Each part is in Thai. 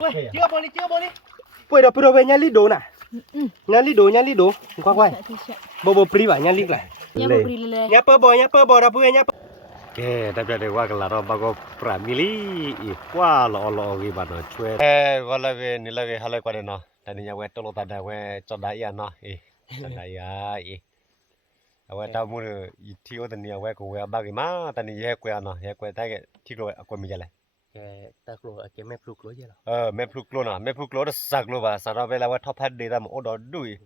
chưa bò đi bây giờ về nhà lít đồ nè nhà lít đồ qua quay bò pri vậy nhà lít lại nhà bơ bò ra bữa nhà Oke, tapi ada wah kalau roba go pramili, wah lo gimana cuy? Kalau we nila we halai pada no, tadinya we tolo tada we codaya no, codaya, we tahu mulu tio tadi we ku we bagaimana tadi ye ku no, ye ku tadi tiko aku mijale. ta klo cái mép lục lối vậy Me pluk lo sak lo ba, sana we la we top hat data mo odo dui,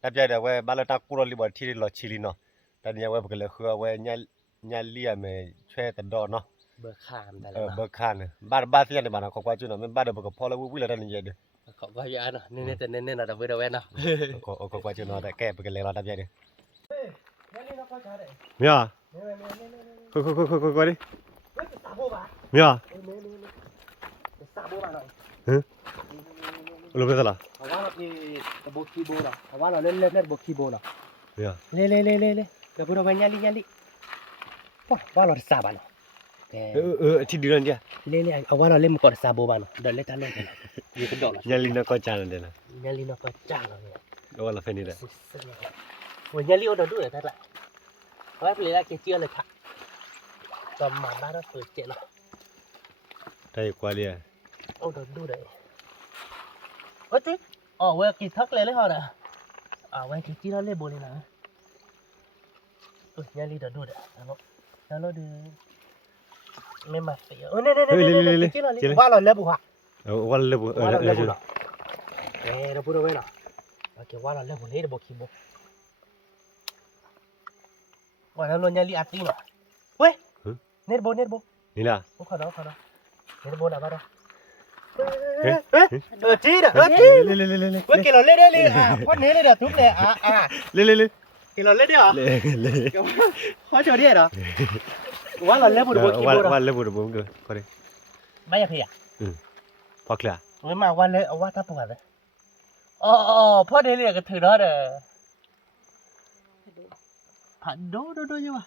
tapi ada we balata kuro li buat tiri lo chili no, tadinya we bekerja hua we nyali me cuy tado no. bơ kham đây là Bơ khan ba thiên này bạn nào có qua chưa nào mình ba được bơ phô là vui là đây này họ có gì nó nên là đâu đâu em nào có qua chưa nào tại kẹp cái lề là đập vậy đi mía coi đi mía lúc bây giờ là nó thì bộ keyboard nào nó lên bộ keyboard nào mía lên cái bữa đâu nhali wah nó sao bạn thì đi lên chưa lên awal là lên một con sabo bạn đợi lên tan lên gì cái đó là nhali nó có chán rồi nè nhali nó có chán rồi đó là phải đi đấy ủa nhali ở đâu đủ để thật lại hỏi lấy lại cái chưa là thật còn mà ba nó tự chết rồi đây qua đi ở đâu đủ đấy ơ chứ quay cái thắc lên lấy họ nè quay cái chi nó lên bồn này nè nhali đâu đủ đấy nó đượcไม่มาเสียนี่ที่เราเรียกว่าเราเล็บหัว ว่าเล็บเราพูดเอาไว้หรอเราเกี่ยวว่าเราเล็บหัวนี่เดี๋ยวบอกคีโบว่าเราโดนยาลีอัดตีหน่อยเว้ยเน็ตโบนี่ล่ะขอน้องเน็ตโบนะบ้าเราจีน่ะจีเว้ยกี่เราเล่นได้เลยพ่อเน็ตเลยเดี๋ยวทุบเลยเล่กี่เราเล่นได้เหรอพ่อเจอได้เหรอว่าเราเล่นบุตรบุตรคีโบว่าเล่นบุตรบุตรก็ได้ไม่อยากเพียพอเคลียร์เว้ยมาวันเลยเอาว่าทับปวดเลยพ่อเดลี่ก็ถือได้เด้อผัดดูอยู่วะ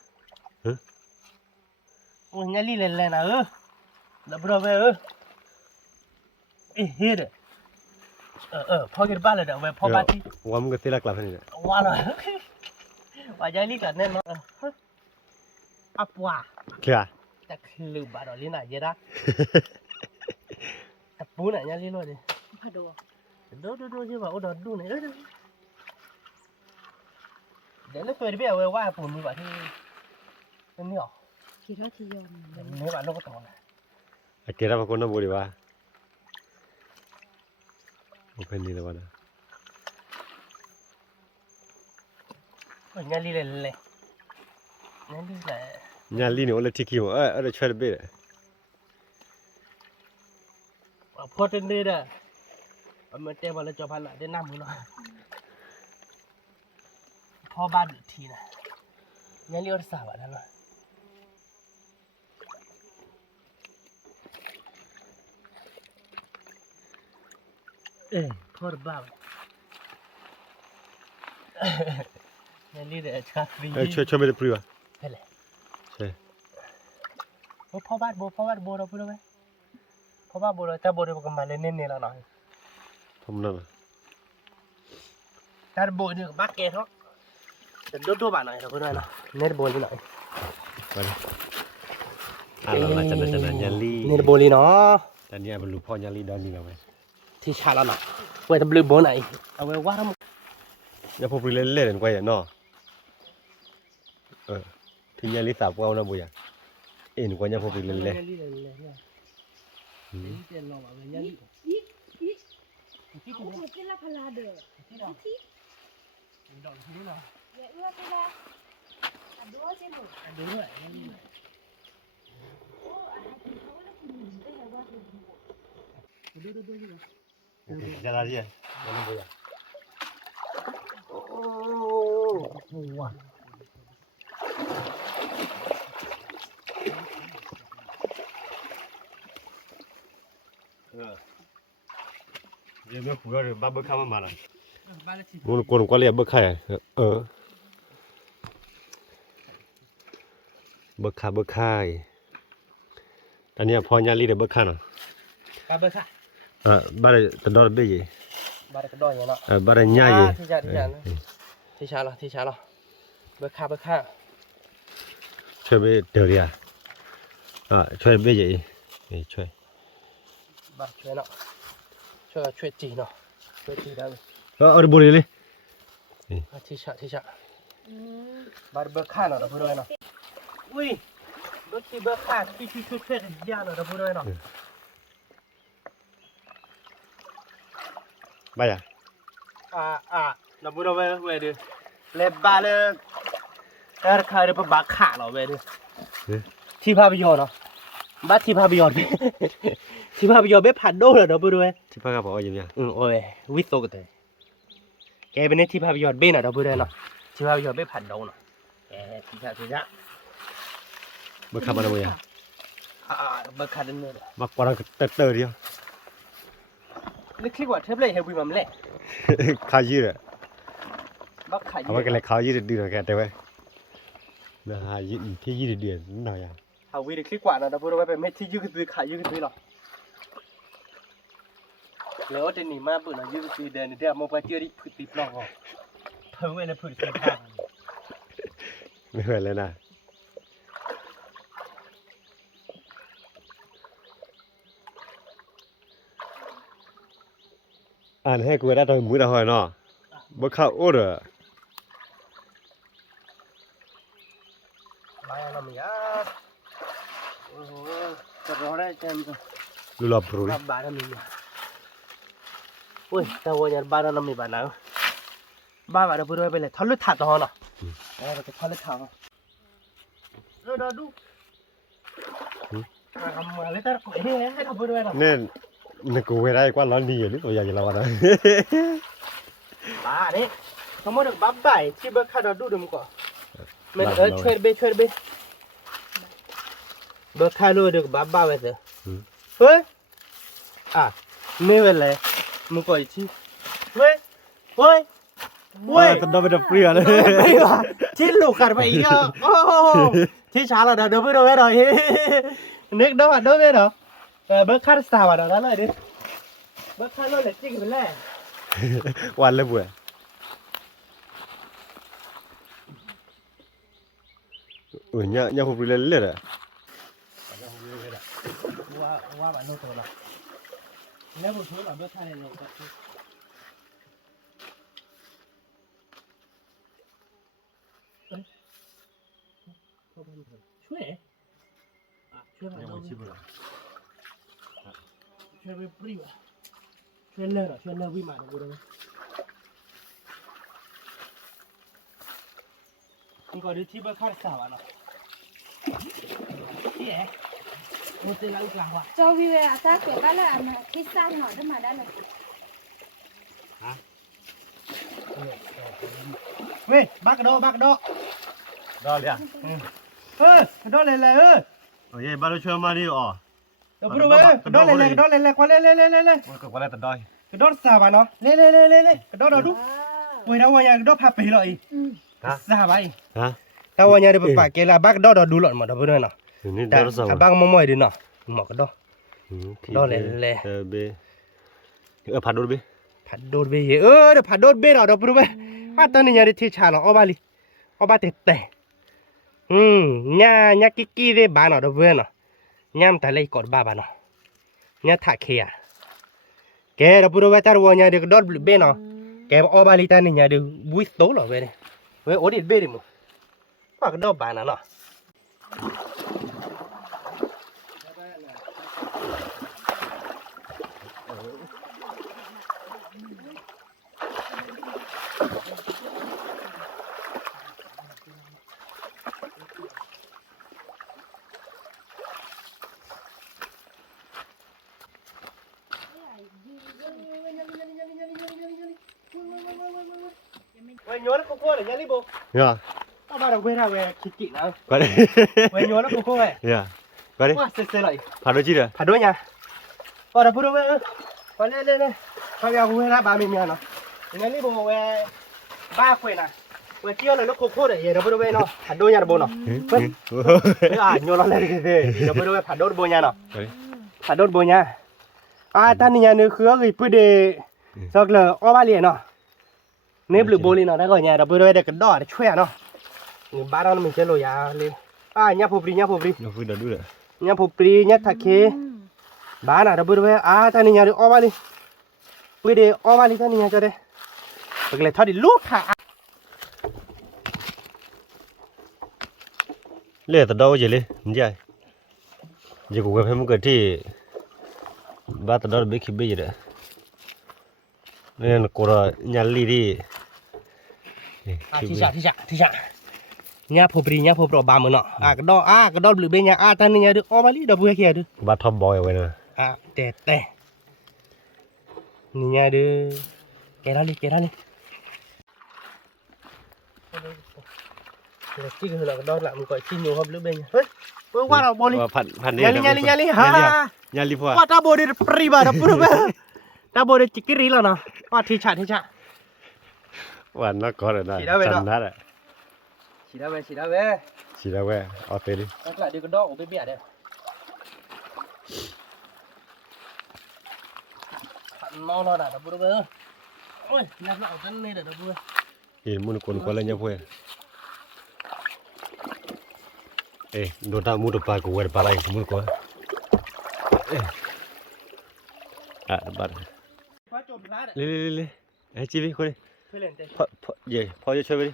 โอ้ยนี่เล่นนะแล้วบราวเวเฮ็ดพ่อกินบ้านเลยเด้อเว้ยพ่อบ้านที่ว่ามึงก็ตีลักลับนี่ว่าเลยว่าใจลี่กันแน่นอนอับว่าเคลียร์แต่คือลืมบ้านเราลี่ไหนเยอะนะแต่ปูไหนเนี่ยลี่รู้ดิผัดดูใช่ป่ะโอ้ดูไหนเดี๋ยวเล่นตัวที่เอาไว้ว่าปูมีแบบที่เป็นนี่หรอคิดว่าที่ยอมไม่ว่าลูกก็ต่อนะเกี่ยวกับคนนั้นบุรีว่าโอเคนี่แล้วนะงานลีเลยงานลีเลยงานลีนี่ว่าเลยที่คิวเราช่วยได้เบ้พอเต็มเลยเด้อมันเต็มวันละจอพันละได้น้ำมือหน่อยพ่อบ้านทีนะงานลีอัดสาวนั่นหน่อยพ่อบ้านงานลีเด้อชาฟรีช่วยไม่ได้ปลื้มเฮ้ยใช่พ่อบ้านโบเราพูดไหมพ่อบ้านโบเราแต่โบเราก็มาเล่นเล่นแล้วหน่อยทำนั่นแต่โบนี่ก็บ้าเกย์ทั้งแต่ดูบ้านหน่อยเราพูดหน่อยนะเน็ตโบนี่หน่อยไปอะไรจันยาลีเน็ตโบนี่เนาะแต่เนี่ยเป็นลูกพ่อยาลีดอนนี่เอาไว้ที่ชาแล้วหน่อยไว้ทำบลูโบไหนเอาไว้ว่าทำอย่าพบเล่นๆกว่าอย่างน้อที่ยาลีสาวเอานะบุญเอ็นกว่าอย่าพบเล่นๆAku mungkin lah pelada. Nanti. Dong sini lah. Ya, udah lah. Aduh, sih bu. Aduh, Oh, ada kau nak kuning tu ya, buat tu. Aduh juga. Jalan dia, mana buaya? Wah. Dia nak puas bab kamu mana? Mungkin korang kau lihat berkah berkah. ตอนนี้พอญาลีได้เบิกค่าน่ะปลาเบิกค่ะ bare tador be ye ba cái đôi nó bare nya ye thì cha lo bơ kha chwe be de ya chwe be ye chwe ba chwe nó chwe chỉ nó chwe chỉ đâu ở bồ đi thì cha ba bơ kha nó bơ đôi nó ui bơ kha chwe ya nó bơ đôi nó bây nó bơ đôi về đi le ba le er kha được ba kha nó về điที่พาไปยอเนาะบ้านที่พาไปยอที่พาไปยอเบ็ดผัดโดเหรอเนาะเพื่อน ที่พักกับพ่อยังไง โอ้ยวิโตกันเลยแกเป็นเนี่ยที่พาไปยอเบ็ดเนาะเพื่อนเนาะที่พาไปยอเบ็ดผัดโดเนาะแกที่จะ มาขับมาทำไมบักขัดนั่นเลย มากวาดเตอร์เดียว เล็กๆว่าเทปเลยให้วิมัมเล่ ข้ายี่เลย บักขัด เอาไว้กันเลยข้ายี่เดือดแกแต่ว่านะฮะยี่ที่ยี่เดือดนั่นหน่อย เอาวิเล็กๆกว่าเนาะเพื่อนว่าเป็นเม็ดที่ยืดตัวขายืดตัวหรอแล้วจะหนีมาเปิดเนาะยืดตัวเดินเดี๋ยวมองไปเจอที่ผืนติดหลอกเพิ่งเว้นผืนติดข้าง ไม่เป็นเลยนะอันให้กูได้ตอนมือตะหอยเนาะบ่เข้าโอ้เด้อ Bayar nama ya. Oh, terora jam tu. ลูลาปรู Barang ni. Oi, tahu yang barang nama mana? Bawa ada buru bela. Thalu thak tu hana. Pakai thalu thak. Dah. Kamu ada tak? Ada buru bela. เนี่ยนึกกูไม่ได้กว่าร้อนดีอยู่นี่ตัวใหญ่เราอะนะ Bah ni. Kamu nak babai, ciba kada dulu muka. Men cuir be. Berkalu dek baba betul. Hei? Ni bela. Muka ici. Hei. ตอนนั้นเป็นเปรี้ยวเลย ที่ลูกขัดไปอีกอ่ะโอ้ที่ช้าแล้วเดี๋ยวไม่รู้ไม่หน่อยนึกได้ว่าได้ไหมเนาะเบิร์ดคัดสาวอ่ะนั่นเลยดิเบิร์ดคัดเลยจริงเป็นแร่ วันเลยบุ๋ยเนี่ยผมเรียนเลยอ่ะ ว่าแบบนู้นตัวละเนี่ยผมช่วยแบบเบิร์ดคัดเลยเนาะช่วยแบบนู้นช่วยไปปรีวะช่วยเลิกวิ่งมาดูดูนี่ก็ดูที่เบิร์ดคัดสาวอ่ะเนาะที่ไหนโมเตลังกลางว่ะ cho vi về ta kiểu cái là khi xa nhỏ đó mà đã là เว้ยบักกระโดด รอเลยอ่ะ กระโดดเลย โอเคบาร์ช่วยมาดิอ๋อ เดี๋ยวพูดเว้ยกระโดดเลยกว่าเลย มันก็ว่าได้แต่ดอย กระโดดสาบานเนาะเล่กระโดดดูเว้ยถ้าวันยังกระโดดพาไปเลยสาบานถ้าวันยังเดี๋ยวไปเกล้าบักกระโดดดูหล่นหมดเดี๋ยวพูดเนาะ นี่ แต่ ดาวสาว ถ้าบักมั่วๆดิเนาะหมอกระโดดเลย เบผัดดูดิ ผัดโดดเว้ยเดี๋ยวผัดโดดเบ้เนาะเดี๋ยวพูดเว้ยตอนนี้ยังได้ที่ชาเนาะเอาบาเตะเนี่ยกิ๊กๆเด้บ้านเนาะเดี๋ยวพูดเนาะเนี่ยมันแต่เลยกอดบ้าเนาะเนี่ยถักเขียแกเดี๋ยวพูดเว้ยถ้าวันยังเดี๋ยวกระโดดเบ้เนาะแกเอาบาลีตานี่เนี่ยเดี๋ยววิ่งโตหรอเว้ยโอ้ดิเบ้ดิมั้งว่ากระโดดบ้านเนาะ Quay nhớ nó cô để nhá đi bố. Dạ. Tao bao đầu quên ra về thịt kỵ nào. Qua đây. Quay nhớ nó cô này. Dạ. Qua đây. Quá xe lại. Phạt đôi chi rồi? Phạt đôi nha. Qua đây phụ đôi về. Qua lên. Qua vào quên ra ba mình nhà nó. Nhá đi bố về ba quên à. Quên kia là nó cô để về nó phụ đôi về nó. Phạt đôi nhà nó bố nó. Nhớ nó lên đi. Nó phụ đôi về phạt đôi bố nhà nó. Phạt đôi bố nhà. ตานี่เนี่ยคือก็คือเดสักเลยอ้อบ้านเรียนเนาะเนบหรือโบลีเนาะได้ก็เนี่ยเราไปด้วยเด็กกันดอช่วยเนาะนี่บ้านเรามันจะลอยเลยเนี่ยพบรีเราพูดได้ด้วย เนี่ยพบรีเนี่ยทักเคบ้านเราไปด้วยตานี่เนี่ยอ้อบ้านลีไปเดอ้อบ้านลีตานี่เนี่ยจะได้ไปเลยทอดดิลูกค่ะเลี้ยแต่ดาวเจเลยมันใหญ่จะกูกับเพื่อนมันเกิดที่บ้านแต่ดาวเบคิบเบย์เลยเนี่ยกูรอยันลีดีที่จะเนี่ยพบรีเนี่ยพบรอบามันเนาะก็ดอหรือเบย์เนี่ยตานี่เนี่ยอ้อบ้านลีดอกบัวเขียด บ้านทอมบอยไว้นะ แต่นี่ไงดูแกได้เลยที่คือเราก็ดอหลังมันก็ชิ้นอยู่ครับหรือเปล่าเฮ้ยว่าเราบอลพันนี่ยาลีฮ่ายันลีพวกว่าตาบอลได้ปรีบาร์พูดไปตาบอลได้จิกรีแล้วนะว่าที่ชาวันนักก่อนนะจันทร์อะฉีดเอาเว้ยเอาเตลิแล้วก็เดี๋ยวก็ดอกไปเบียดเด้นอนน่ะตาบอลไปโอ้ยนักเอาจังเลยเด้อตาบอลเห็นมันคนเลยเนี่ยพวกโดนตามูดปากกูเวรปลาไหลมุนกว่าบัดเลยจีบีคนนี้พอจะช่วยไปดิ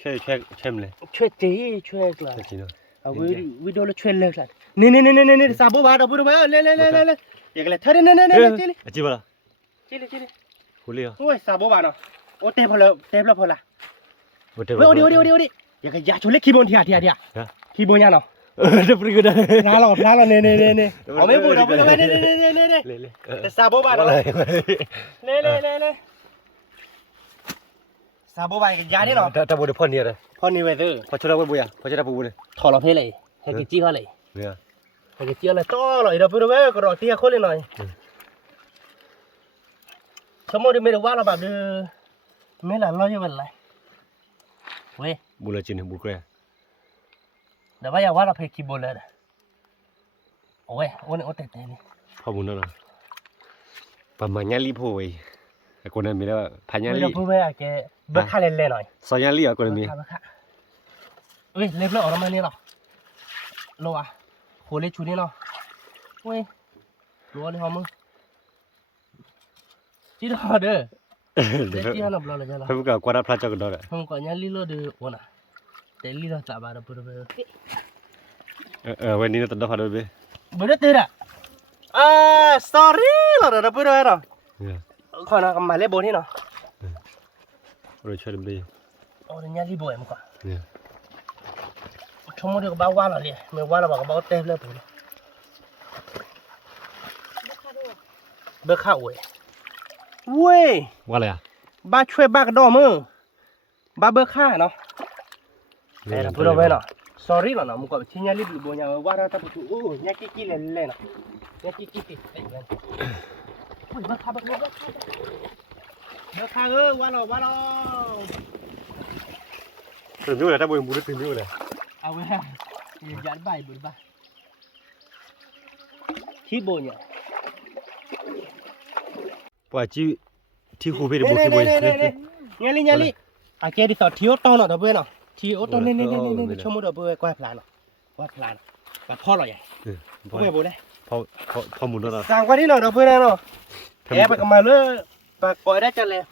ช่วยเลยช่วยจีช่วยกล่ะจริงเนาะวิดีโอช่วยเลยกล่ะนี่ซาบูบาร์พูดไปเลยอย่างไรท่านี่จีบละจีคุเรียโอ้ยซาบูบาร์เนาะโอ้เต็มพอละโอ้ดิอย่างไรยาช่วยเล็กขี้บนที่ขี้บนยาเนาะเดี๋ยวปริกได้พลาหรอเนี่ยเอาไม่พูดเอาไปเนี่ยแต่ซาบูบาร์เนาะเลยซาบูบาร์กับยาเนี่ยเนาะถ้าบูดพ่อเนี่ยเลยพ่อนี่เว้ยพอช่วยเราไปบุยพอช่วยเราไปบุยถอดเราเพลเลยให้กิจี้เขาเลยให้กิจี้อะไรต่อเลยเราไปดูเว้ยก็รอที่เขาเลยหน่อยชั่วโมงเดียวไม่ได้ว่าเราแบบเดิมไม่หลังเราจะเป็นไรเว้ยบุลจินบุกเลยเดี๋ยวว่าอย่าว่าเราเพลคีย์บอร์ดเลยโอ้ยโอ้เตะนี่พอบุญแล้วนะประมาณยันรีพูไอ้คนนั้นมีแล้วพายันรีพูดไปอะแกเบิกค่าเล่นหน่อยสอยันรีอ่ะคนนั้นมีเฮ้ยเล็บเลือดออกมาเนี่ยหรอโลอ่ะโหเล็บชูนี่เนาะเว้ยรัวเลยหอมมึงจีดอเด้อเด็กที่เราบล้อเลยจ้ะล่ะผมก็กวาดพลาดจากกันด้วยผมก็ยันลีโลเด้อโอ้น่ะแต่ลีโลจับมาแล้วพูดไปวันนี้ตัดดอกอะไรไปเบอร์เตอร์sorry เราเดี๋ยวพูดด้วยเนาะขอนะมาเล่บอลนี่เนาะเราช่วยดูไปโอ้ยยันลีบอลมั้งก่อนชั่วโมงเดียวก็บ้าว่าแล้วเลยไม่ว่าแล้วบอกก็บ้าเต็มเลยผมเบิกข้าวเว้ยว่าอะไรอ่ะบ้าช่วยบ้ากระดอมือบ้าเบิกข้าเนาะแต่พูดเอาไว้เนาะ sorry เนาะมึงก็ทิ้งยันรีบบอกยังว่าเราจะพูดโอ้ยยังกิ๊กเลยเนาะยังกิ๊กไอ้เงี้ยโอ้ยเบิกข้าว่าเราตื่นอยู่เลยถ้าบุญตื่นอยู่เลยเอาไว้ยันใบบุญบ้าขี้โบเนี่ยป่าจีที่คูเป็นบุกที่บุญเนี่ยลิอาแกดิต่อที่ออโต้เนาะเดี๋ยวเพื่อนเนาะที่ออโต้เนี่ยชั่วโมงเดี๋ยวเพื่อนก้อยพลานแบบพ่อเราใหญ่พวกแม่บุญเลยพ่อมุนแล้วสั่งกว่านี้เนาะเดี๋ยวเพื่อนเนาะแกไปกับมาเลยปากก้อยได้จังเลย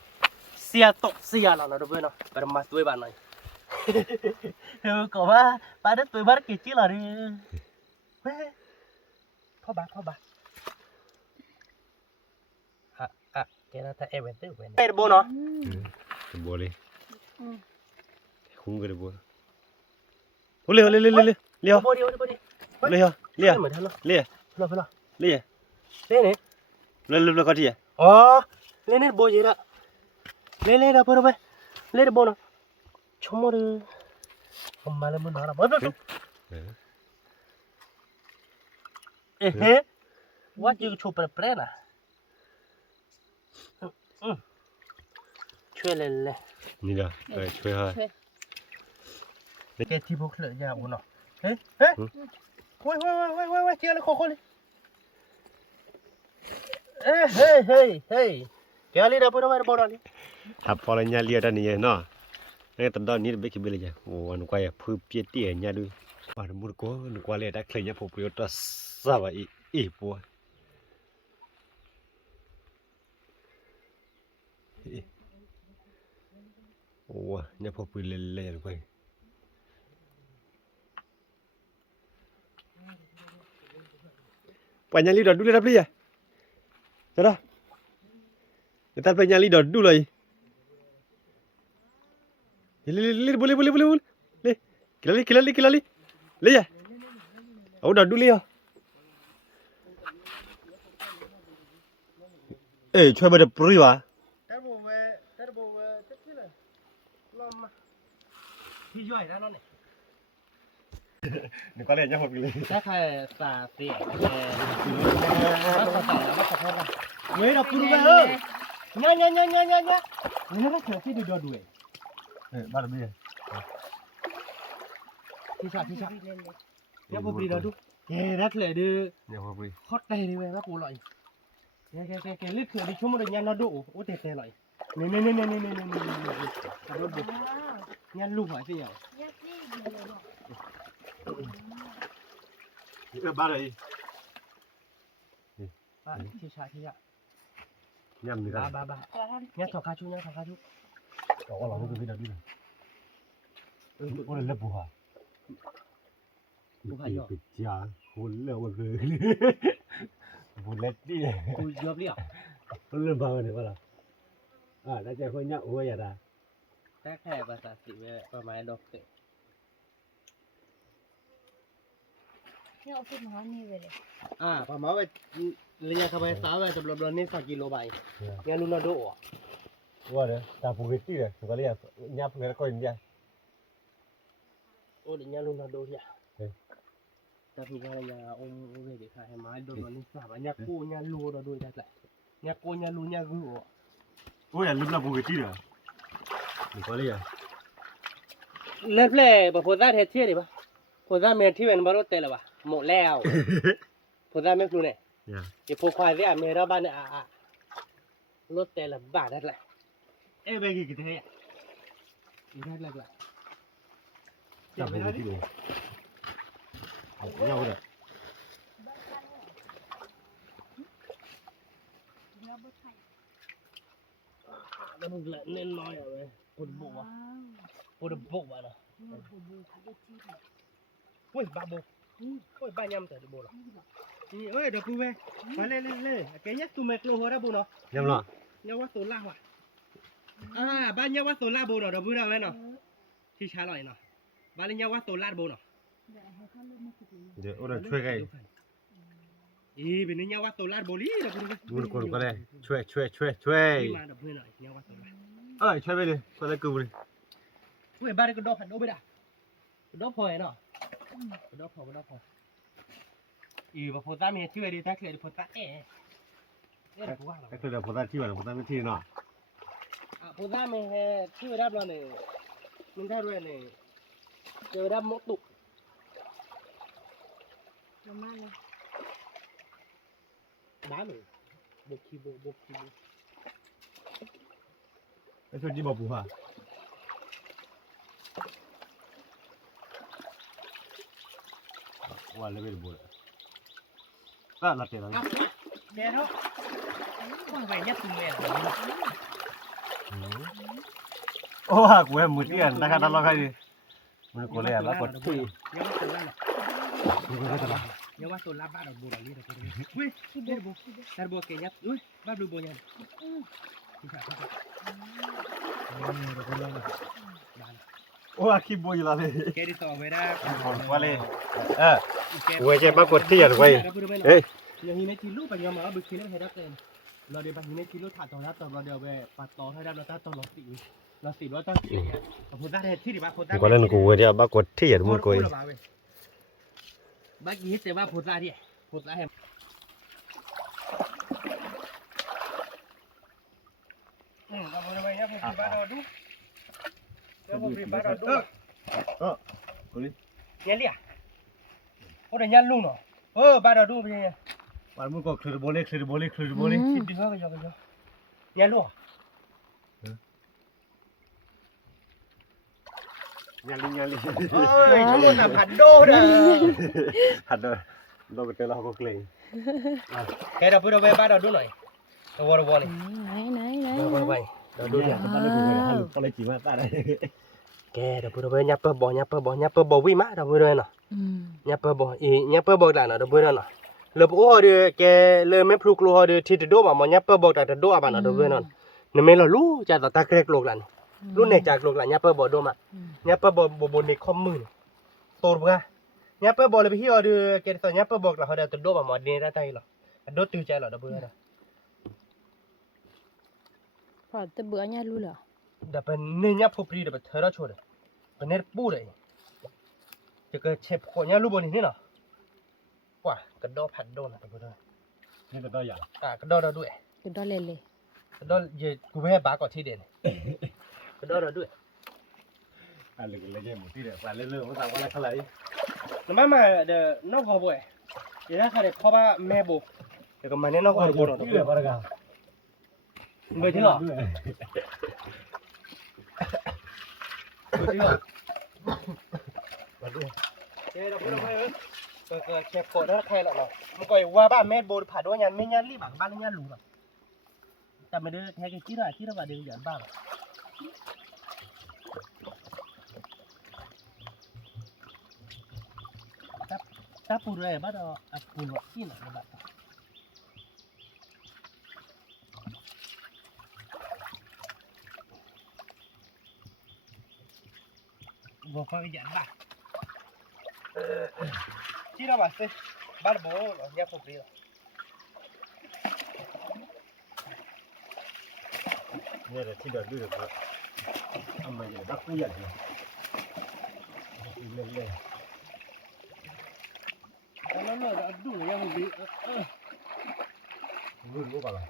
เสียตกเสียเราเนาะเดี๋ยวเพื่อนเนาะไปมาตัวบ้านหน่อยก็ว่าไปได้ตัวบ้านกี่จีหรอดิพ่อบ้าแกน่าจะเอเวนต์เอ้ยบัวเนาะบัวเลยคุ้งกันบัวโอ้เลี้ยวบัวเลี้ยวก็ที่อ๋อเล่นบัวเยอะเล่นนะเพื่อนไปเล่นบัวเนาะชั่วโมงเดียวผมมาเล่นบัวนะบัวว่าจะชูเปรย์นะช่วยเลยนี่นะช่วยให้แกที่พวกเหลือยาวเนาะเฮ้ยเจียเลยโคเลย hey. Kali dah pun ada bodoh ni. apa lah nyali ada ni no ni tanda ni beki beli je oh anu kaya pu pieti nya du par murko nu kwale da klenya popriota saba po oh nya populele koi Penyali dah dulu dah beli ya? Sudah. Kita penyali dah dulu lagi. Li boleh. Le. Kilali. Le ya. Oh dah dulu ya. Cuba pada puri wa. Terbo kecil lah. Lama. Hijau dah ni. Ni kali nya populele. Saya kaya sate. Wei dah puru dah. Nya. Ini kan kerja di dua. Baru beli. Sisa. Ya populi dah tu. Dah le de. Nya populi. Hot dah ni wei nak pulai. Ke lik ke di cuma nya nado. Oh teh lai. Ni. Kalau bu. Nya lu hoi sih ya. Baru ni. Pak, sisa. Nyam ni kan. Ba. Nya thok kaju. Oh lah tu beda dulu. Oh le buha. Buha yo. Pecah. Hole le. Bulat ni. Ku jawab dia. Hole bawa ni pala. Dah jadi kau nyak oh ya dah. แค่ภาษาสิเว้ยประมาณดอกเต เนี่ยเอาขึ้นมานี่ไปเลย ประมาณว่าเรียนเข้าไปสาวแบบบลนี่2กิโลใบงานลุนโดอ่ะ Wah dah, tak boleh tiada. Sekali ya, nyap mereka kau India. โอ้ดิงานลุนโดเนี่ยแต่พี่ก็ยังองค์เวดิค่ะให้มาโดนนี่สาวเนี่ยกูเนี่ยลูโดด้วยได้แหละเนี่ยกูเนี่ยลูเนี่ยกูอ่ะ Oh ya, lebih boleh tiada. Sekali ya. เล่นเพลย์แบบโพสต์เทียดิป่ะโพสต์เมที่เป็นบาร์โรเตลป่ะหมดแล้วโพสต์ไม่รู้เนี่ย Ya. ไอ้พวกควายเนี่ยเมราบ้านเนี่ยรถเตลบ้าได้แหละbagi kita ya ini lah Tak boleh tiada. Ya udah. dia buat kayak ada bulan nen noy ya weh pun buah lah weh babo weh banyak tak di bola ini weh dah kuwe le kayaknya tu mek lo hora buno Nyam lah. nyawa solah wah banyak nyawa solah buno dah buno weh no si chaloi no balik nyawa solah buno เดี๋ยวให้เขาเล่นมาสิ Dia udah cuek kai. Bener nyawa solar boli dah buno Bunuh kau kau deh. Cuek. Ini mana buno nyawa solar Cuek boleh. Kau dah kau boleh. weh bare kedok kan beda kedok poi no kedok poi ba phota me chui di tak le di phota dah buah lah Kau dah potong tiada, potong mesti nak. phota me chui dah lah ni min tha rồi ni chơi dah mok tu ประมาณนี้ đá mình bột chi bột Kau di bawah buah. Wah lebih boleh. Tak latih lagi. nè đó con về nhất cùng về Oh, aku yang mutian. Dah kata lo kali. Mana kau lihat lah, kau ti. nhớ quá tôi lắp ba đầu bồ đầu đi được rồi ui đây là bồ kẻ nhất ui ba đôi bồ nhỉ Oh, aki boy lah ni. kẻ đi tàu về ra Wale. Gue je ba kau ti ya, gue. nhà hình này chỉ lúc mà nhà mà bực khí nó hay đắt lênเราเดี๋ยวhình này chỉ lúc thả tàu đắt tàuเราเดี๋ยวvềปัดตอให้ได้เราตอเราสีเราตั้งสีผมพูดได้ที่ดีบ้าพูดได้ Kau len gue dia ba kau ti ya, mu kau. bác nghĩ thế ba phụt ra đi phụt ra em ba phụt ra mày nhá phụt ba đỏ đúc phụt ba đỏ đúc Boleh. nhá đi à ô để nhá luôn rồi ba đỏ đúc bây giờ วันมึงก็คลือโบเล่ คิดดึงก็ยอยันลูก ญาลิ เอ้ยชั่วโมงน่ะผัดโดดอ่ะ หัดเด้อโลกเตลาก็เกรง แกเราไปบ้านเราดูหน่อยตัววอลเลย ไหน ไปเราดูเนี่ย บ้านกูเลยฮัลโหลก็เลยจีมาตาได้ แกเราไปยับเปิบบอวิ่งมาเราไปด้วยเนาะยับเปิบบยับเปิบบอได้เนาะเราไปด้วยเนาะเราโอ้เดี๋ยวแกเลยไม่พลุกลัวเดี๋ยวที่จะโดบ่มันยับเปิบบอแต่โดบ่เนาะเราไปเนาะเนี่ยไม่เรารู้จะตะเกรกโลกหลันรู้เนี่ยจากโลกหลันยับเปิบบอโดมายับเปิบบนในข้อมือตัวบ้ายับเปิบบอเลยไปที่เดี๋ยวแกตอนยับเปิบบอเราเขาเดี๋ยวตัวโดบ่มันเนี่ยได้หรอโดตื่นใจหรอเราไปเนาะ พอจะเบื่อเนี่ยรู้เหรอ เดี๋ยวเป็นเนี่ยพอปรีเดี๋ยวเป็นเธอเราชดเป็นเนี่ยปูเลยจะเกิดเชฟคนเนี่ยรู้บนนี่เนาะว่ากระโดดผัดโดนอะไรก็ได้ นี่ก็ได้อย่าง กระโดดเราด้วย เป็นดอเลย กระโดดยืดกูไม่ให้บ้าก่อนที่เด่นกระโดดเราด้วย อะไรกันเลยหมดที่เดี๋ยวเรื่องมันต่างกันอะไรเท่าไหร่ น้ำมาเดี๋ยวนอกคอบ่อยเดี๋ยวถ้าใครเด็กพ่อบ้าแม่บุกเดี๋ยวก็มาเนี่ยนอกคอบ่อย ที่เดี๋ยวอะไรกัน เบยที่หรอเบยที่หรอมาด้วยเดี๋ยวเราพูดไปเกิดเชฟคนนั้นใครหรอกเนาะมันก็ว่าบ้านแม่บุกผ่าด้วยยันไม่ยันรีบบ้านยันหลูหรอกแต่ไม่ได้แท้กี่ที่เราว่าเดี๋ยวยันบ้างถ้าปูเลยบ้านเราปูนวัดที่ไหนบ้างบอกเขาอย่างบ้างที่เราบ้างสิบ้านโบเราเนี่ยพอดีแล้ว เนี่ยที่เดี๋ยวดูเดี๋ยวทำมาอย่างนักกู้ใหญ่เลยเล่น แล้วเราดูเนี่ยพอดีรู้ป่ะล่ะ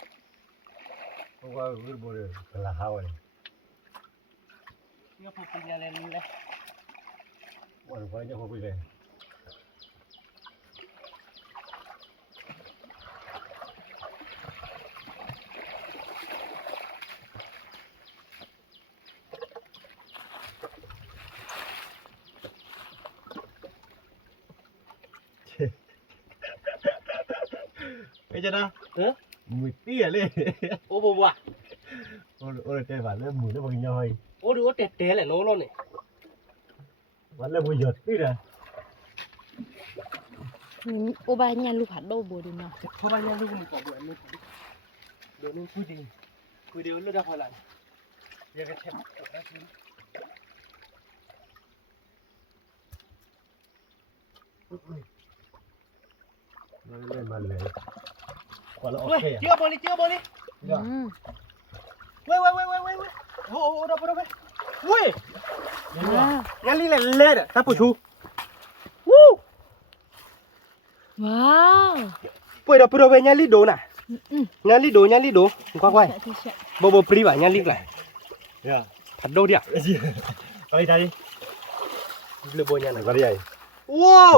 เพราะว่ารู้บ่ได้กระหาวเลย เนี่ยพอดีอะไรเลย วันก่อนจะพบไปเลยไอ้เจ้านะมือเตี้ยเลย โอ้บัว โอ้เต้บ้านแล้วมือแล้วบางย่อย โอ้ดูว่าเตะเลยโน่นนี่ วันแล้วมือหยดตี้เลย โอบายเนี่ยรู้ผัดโดบูดีเนาะ เพราะว่าเนี่ยลูกมันก่อบัวนี่เดี๋ยวนี่คุยดีเรื่องได้พอละอยากจะเช็ดได้ทีมันเลยคนละโอ เฮ้ย เค เจียวบอลเว้ยโอ้ดับเว้ยงั้นลีเล่ถ้าผู้ชูวู้ ว้าว ปวยดับเว้ยงั้นลีโดน่ะงั้นลีโดกว้ายบ่ปรีว่ะงั้นลีกแหละ เนี่ย ผัดโดเดียว อะไรได้ เรือโบยัน ก็ได้ใหญ่ ว้าว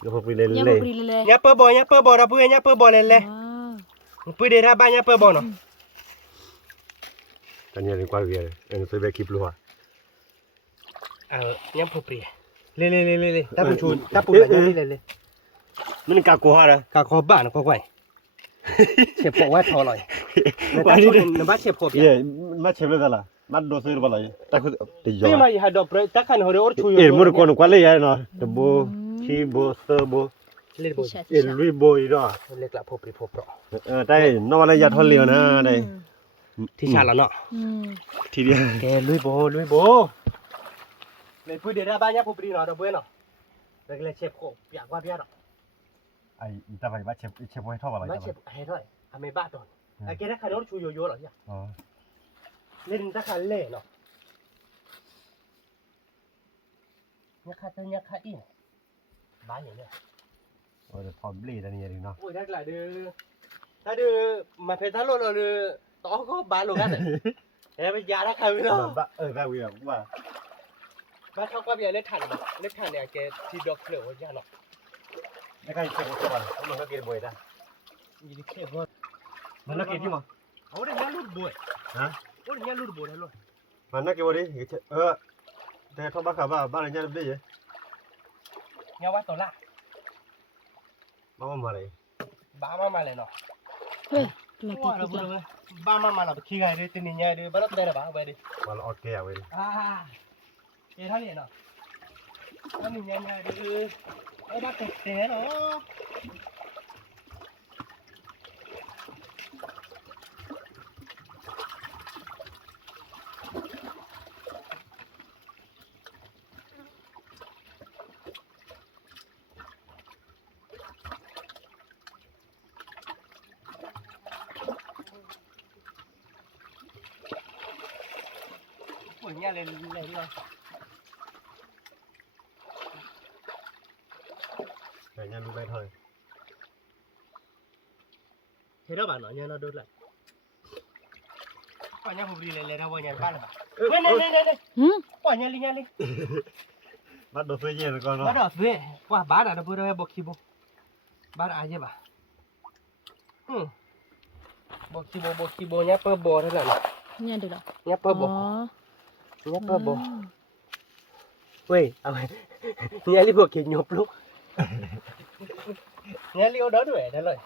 เดี๋ยวพอไปเล่น เนี่ย เลย บุรีเลย ยับเปิดบอลรับเพื่อนยับเปิดบอลเลยปุ้ยเดี๋ยวบ้านยับเปิดบอลเนาะ ตอนนี้เรื่องความเวียนเอ็นซื้อไปคลิปลัว ยับปรีเลยถ้าผู้ชูถ้าผู้ยันเลย มันกากัวนะ กาคอบ้านก็ไว้เชฟบอกว่าทอร่อยในตาชุนในบ้านเชฟพอ เย่มาเชฟเลยล่ะมาโดซื้อบ่ล่ะตาคือติยอ พี่มาอย่าดอกตะขันหัวเรือชู เอ็นมันคนกว่าเลยเนาะตะโบชีโบเซอร์โบ เล่นบอล เอ็นลุยโบอีเนาะ เล็กละพอปรีพอปร ได้นอกอะไรยัดทอนเลียวนะได้ ที่ชาละเนาะ ทีเดียว แกลุยโบเลยปุ้ยเดี๋ยวบ้านยับพอปรีเนาะดอกเบี้ยเนาะเลยเชฟโคอยากว่าพี่เนาะ ไอ้ตาไปว่าเชฟให้เท่าอะไร บ้านเชฟให้ด้วยอเมบ้าตอนไอ้แกถ้าขันหัวชูโยโย่หรอเนี่ย อ๋อ เล่นตะขันเล่เนาะยักษ์จะยักษ์อีกบ้านอย่างเนี้ย โอ้จะพอมบลีตอนนี้ดิเนาะ โอ้ยถ้าหลายเดือถ้าเดือมาเพชรถ้าโลดเราเดือต่อก็บ้านลงกันเลยเฮ้ยไปยาถ้าใครไม่รู้ บ้าได้เวียว่า บ้านเขาก็มีเล็กถันเนี่ยแกที่ดอกเกลือว่ายาหรอก那个这个做完了，我们那给不会的， ဒီခေတ်ဘော 那那给你吗？ ဟိုညလူဘိုး 啊， ဟိုညလူဘိုးတယ်လို့ 那给我的，这他妈看吧，把人家的别人， ညဝါတော်လား 妈妈买的， ဘာမှမလဲနော် ဟဲ့လာ ဟို တိ တော့ တိ ဘာမှမလာခိခိုင်တယ်တင်းညဲတယ်ဘာလို့တဲ့ဘာပဲဒီ 完了 OK 啊，喂， အာဒီထားလေနော်အမညညတယ်အဲ့ဒါတက်တယ်နော် Ủa nhà lên đi rồi. 人家路边头的， Thế đó bạn nói nhà nó đốt lại. Quả nhà phục đi lên đâu vào nhà ba là bà. Lên lên lên lên. ဟမ် Quả nhà đi nhà đi. 把都费劲了，刚 Bắt 刚， đầu về. Quả bá đã bữa đâu bọc khí bộ. Bá đã ai chứ bà. Bọc khí bộ nhá bơ bò thế nào. ညတယ်လား Nhá bơ ဩ bò. Nhá bơ bò. Ui, à nhà đi bọc khí nhộp lúc. Nhà đi ở đó đuổi đấy rồi.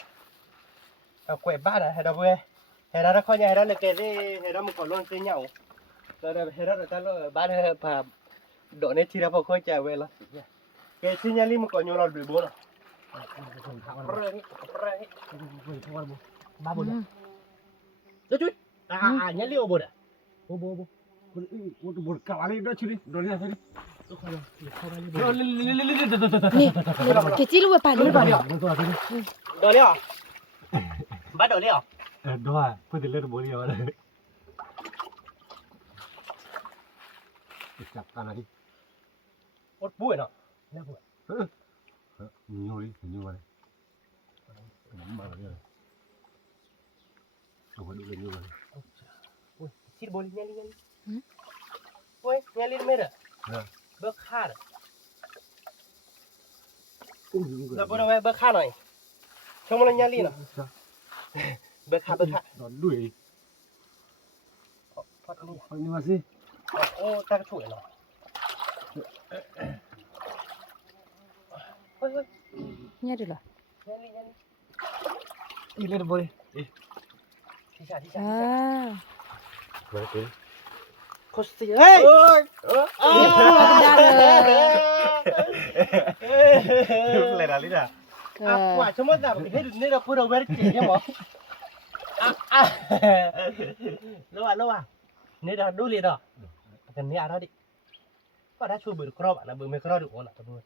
À quẻ ba đã hay đâu về. Hay đó coi nhà hay đó là cái gì hay đó một con luôn chơi nhau. Rồi hay đó ta lo ba đây bà độ này thì ra vào coi chạy về là. Cái chi nhà đi một con nhiều là đuổi bố rồi. Ba bố. ဟမ် Đó chú. Nhà đi ở bố đã. Bố.我都不干完了，这去的，这里去的， နေကတိလိုပဲပါလို့ပါလို့ 我做啥去的？ Đồ liao. Bắt đồ liao. 对，不得来这玻璃了，จับกันนะดิ Một buổi nó. Lên buổi. 牛的，牛的，妈的，我这个牛的， Ui, xịt bố đi nhà đi. Ui, nhà đi mệt à? Bước kha rồi. 公牛 Giờ bữa đâu về bước kha này. Không có nhà đi nào. Bước kha. 那对， Phát đi. 你妈是， Ô, ta cái chuỗi nó. Ôi. ညတယ်လား Nhà đi.你来这玻璃， Đi xa. အာ 来对， Có gì đấy? ôi, ဒါရ 来哪里了？ À, quả cho mất ra cái hết nên là phun đầu bên chỉ nhá mỏ. Lâu à. Nên là đu liền đó. Cần nhà đó đi. Có đã chui bự cro bạn là bự mấy cro được ổn à tao bự.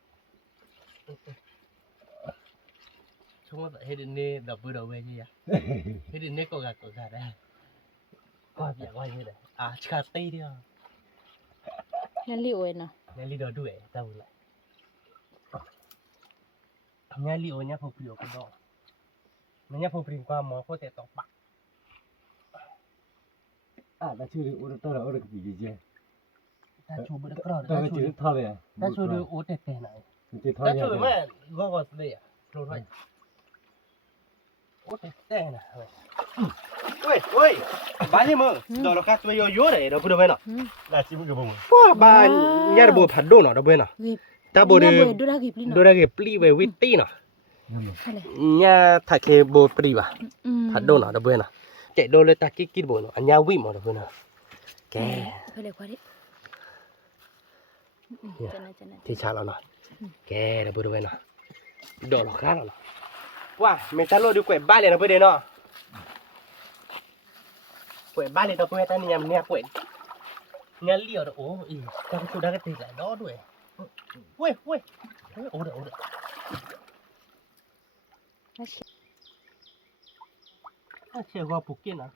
Chúng nó hết nên đập bự đầu bên gì à? Hết nên có gạt đây. Coi việc coi như này. À, chả tây đi à. ညလီဝဲနော် Nhà đi đó đuổi tao lại. Nhà đi ở nhà phục vụ cái đó. Nhà phục vụ qua mỏ có thể tọc bạc. 啊，那就是我到了我这个笔记， Ta chui bự cro 到了就是套的， ta chui được ổ tẹt tẹt này. 这套 Ta 的， chui mà gõ đây à? Rồi thôi. Ổ tẹt tẹt này. Ui. Bao nhiêu mơ? Đó là các tôi vô đấy, đó bữa đâu bên nào? ဟမ် 那基本就不嘛， Wow, ba nhà bữa phạt đô nào đó bên nào? ဝေ Ta bữa ည đi ဘွေဒိုရာကီပလီ đồ နော် ra cái pli về wit tí nào. ဟဲ့လေ Nhà thạch cái bữa pli ba. อืม Phạt đô nào đó bên nào? Chạy đô lên ta kít bữa nào? Nhà wit mà đó bên nào? Kè. ဟဲ့လေခွာလေကျန်နေ Thì sao nào? Kè đó bữa đâu bên nào? Đồ nó khác nào? Wow, mình ta lôi đi quẹt ba liền nó bên đây nó. Quẹt ba liền tao quẹt ta nhà mình quẹt. Nhà liều đó, ố, tao cái chỗ đó cái tiền lại đó đuổi. Ui, ố được. ဟာရှိ Chơi qua phục kiến à?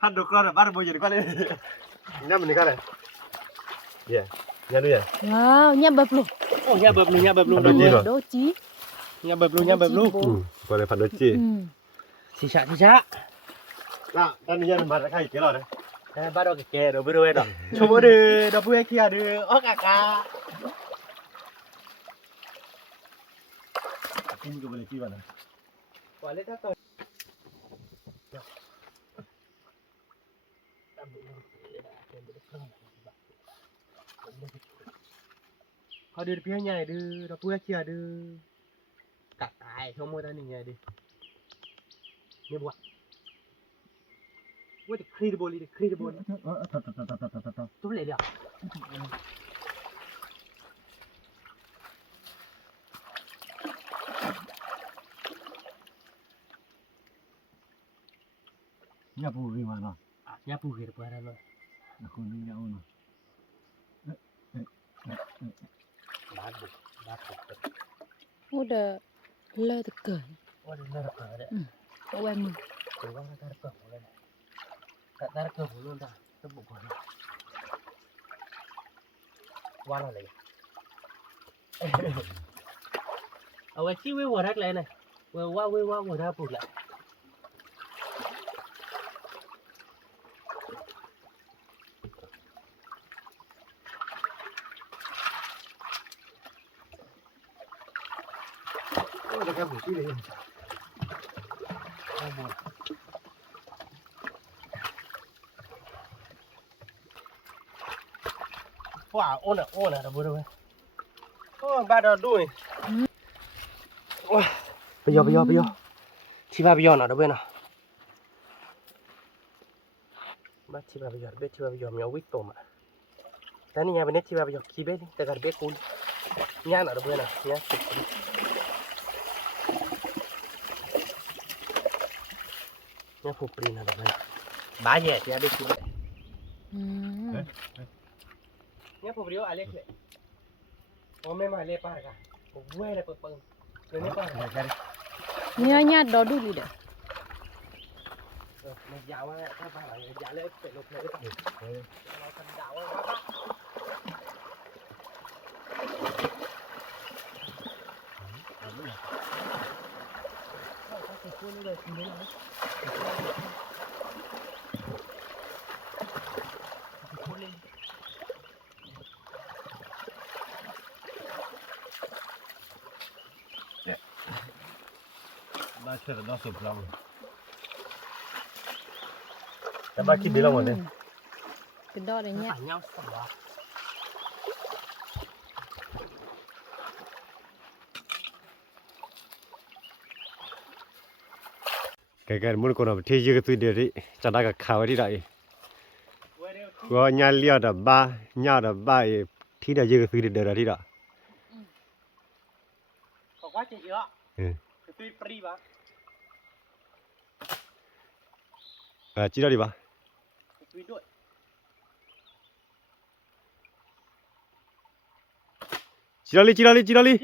他都搞了，把这玻璃的搞嘞，你那么你看嘞，耶，你对呀， ဝေါညဘပလူ Ô, nhà bập luôn. Phạt đô chi rồi. ဒိုချီ Nhà bập luôn. 过来反正 อื 接， ม Xì xả. 那你家把这看几了嘞？ บ้านเราแก่เราไม่รู้เนาะชมว่าเด้อเราพูดแค่เด้ออ๋อกากา กินก็บ่ได้กี่วันนะ ว่าเลยถ้าตัวเขาเดินเพี้ยใหญ่ดื้อเราพูดแค่ดื้อกะตายเขาโมดานี่ไงดิเนี่ยบัวว่าจะครีดบอลดิครีดบอลตัวเล็กอ่ะ อย่าพูดวิมาเนาะ ya puhir para lo คนนี้เอาเนาะ babu babu Ô đờ lơ thực cởi. oh benar ada Ô em mừng. uang tar ke boleh tak tar ke boleh dah tebuk boleh wala lagi awak ciwi warak lain này wa warak pula oh dekat busi deh oh buat wah ona dah boleh oh badan dulu wah bây giờ thì ba bây giờ nào đó bên nào bắt thì ba bây giờ mèo quýt tôm à cái này nhà bên đấy thì ba bây giờ khi bé đi ta gần bé cún nhà nào đó bên nào nhà nhà phục prin nào đó bên bá nhẹ thì bé cún nhà phục prin Alex này hôm nay mà Alex pa cả quay lại bực rồi nè pa Nhớ nhát đó đủ đi đấy. mình dạo á các bạn lại dạo lên phải lục lại cái tàu nó thành dạo quá bác ba chơi nó sụp lòngแต่บ้าคิดดีแล้วหมดเลย Cái đó đấy nhá. phải nhau sửa cái muốn con nào thế chứ cái tôi để đi cho nó cái khảo đi đấy có nhà lia đã ba thì đã chứ cái tôi để đi đó có quá chị chưa ừ cái tuy free mà à chỉ đó đi ba cái tuy đội chỉ đó đi chơi đi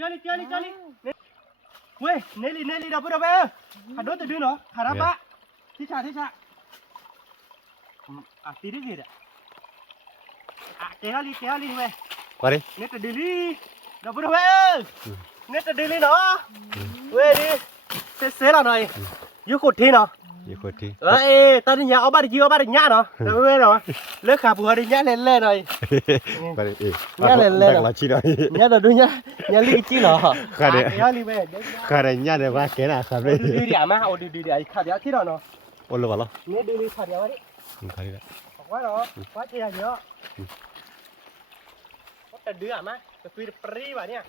quê Nelly đâu đâu bé hạt đốt từ đưa nó hạt đá bạ thích cha à tí đấy gì đấy à kéo đi về qua đi nét từ đi đâu đâu bé nét từ đi nó quê đi xế là này dưới cột thi nó vậy thôi thì ê tao đi nhà ở ba đi nhá nó đâu bé rồi lấy khả bùa đi nhá lên này qua đi nhá lên là chỉ đó nhá là đôi nhá đi chi nó khá đấy kéo đi về khá đấy nhá đấy ba cái nào khá đấy đi đi à mà đi à khả đéo thế nào nó ôn luôn vào lo nét đi khả đéo đấy khá đấy quá đó quá chia nhớ có tên đứa à má cái phi free vậy nha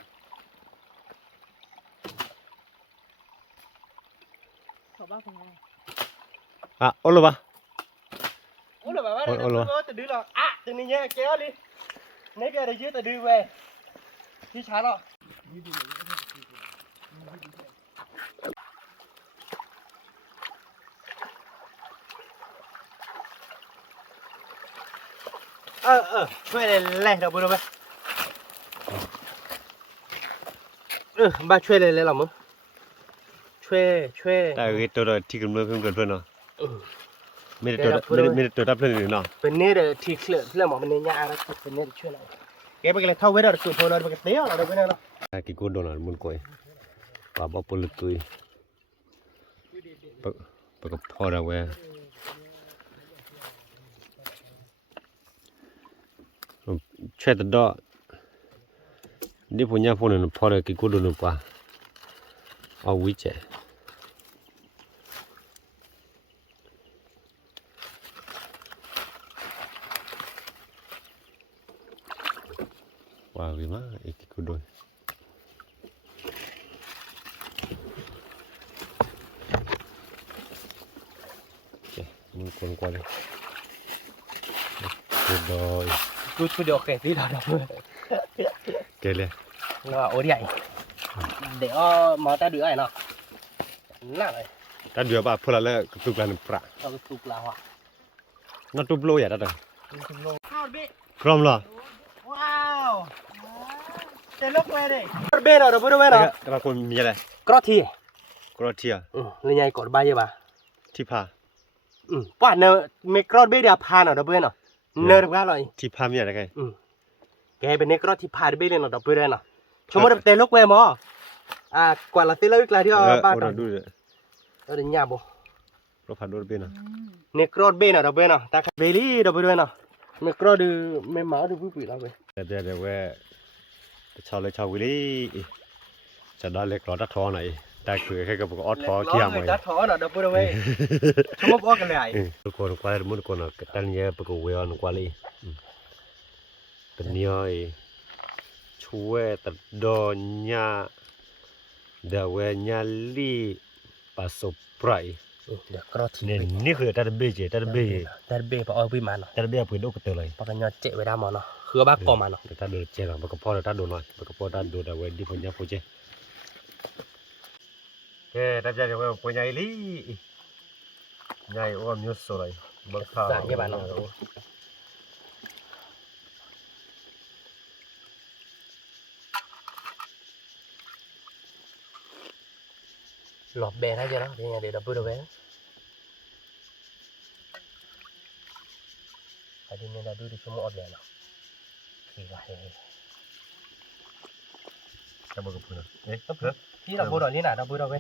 Có bao phần này. à ôn luôn ba ủa rồi bà má nó tên đứa nào à tên này nha kéo đi nét ra đây dưới tên đưa về chi trả nó chơi này đâu bữa đâu bé ba chơi này làm không chơi tại cáiตัวที่กำลังเพิ่มเกินเพื่อนเนาะไม่ได้ตัวรับเพื่อนหรือเนาะ เป็นเนี่ยที่เคลื่อนหมอเป็นเนี่ยยาแล้วเป็นเนี่ยช่วยเราแกไปเลยเท่าเวลาสุดโทรเลยไปเตี้ยเราได้ไปเนี่ยเนาะ cái côn đồ là muốn coi và bao bồn lực tươi bậc bậc phò ra về che da đi phụ nhà phụ nữ phò được cái cú đồ nữa qua ở quý trẻ wow vì má cái cú đồ mình còn qua đây rồi Tôi được cái tí đó đâu. kể lên Nó ổ điện. Để mà ta đứa này nó. Nè này. ta đưa bà phơi lại tụt lại nè Nó tụt là hoa. nó tụt lôi à đó Hào bệ. from là Wow. Thế lúc về đi. Bên nào đâu bên nào. cái bà con mi này Croatia. Croatia Lên nhảy cột bay bà. Tipa Bạn nè micro bên nào pha nào đâu bên nào. Nè được rồi. Tipa mi này cái Cái bên này Croatia pha bên nào đâu bên nào. Chúng ta tới lúc về mà. À, quả là tới lúc là đi ba đó đủ rồi ở đây nhà bố. nó phải đôi bên nào Necro bên nào đâu bên nào. Ta khai bê lý đâu bên nào. Necro được mấy máu được vui lắm vậy. để về chào lấy chào quý đi chào đó lấy cỏ đất thò này ta cười cái bộ ót thò kia mà Đất thò nào đâu bên vậy. Chúng ta bỏ cái này. con qua muốn con là cái tan nhẹ bộ quê nó qua đi tình nhoi chúa ta đo nhà đào nhà li pasoprai Được Croatia. nênนี่คือta bê chứ ta bê Ta bê bỏ ở bên mà nó. ta bê ở đâu cái từ này Bác nhau chạy về đám mà nó. Khứa bác cò mà nó. ta đưa chơi là bác phò ta đưa nói bác phò ta đưa đào đi phong nhà phong chơi cái ta chơi được phong nhà li nhà ôm nhớ số này bác phò Dạng như bạn nó. Lọt bè thấy chưa đó, thì nhà để đập bữa đâu bé. Ở đây nên là đưa đi xuống một bè nào. Thì vậy. cái bác phò này tấp nữa Tí là bữa đó như nào đập bữa đâu bé.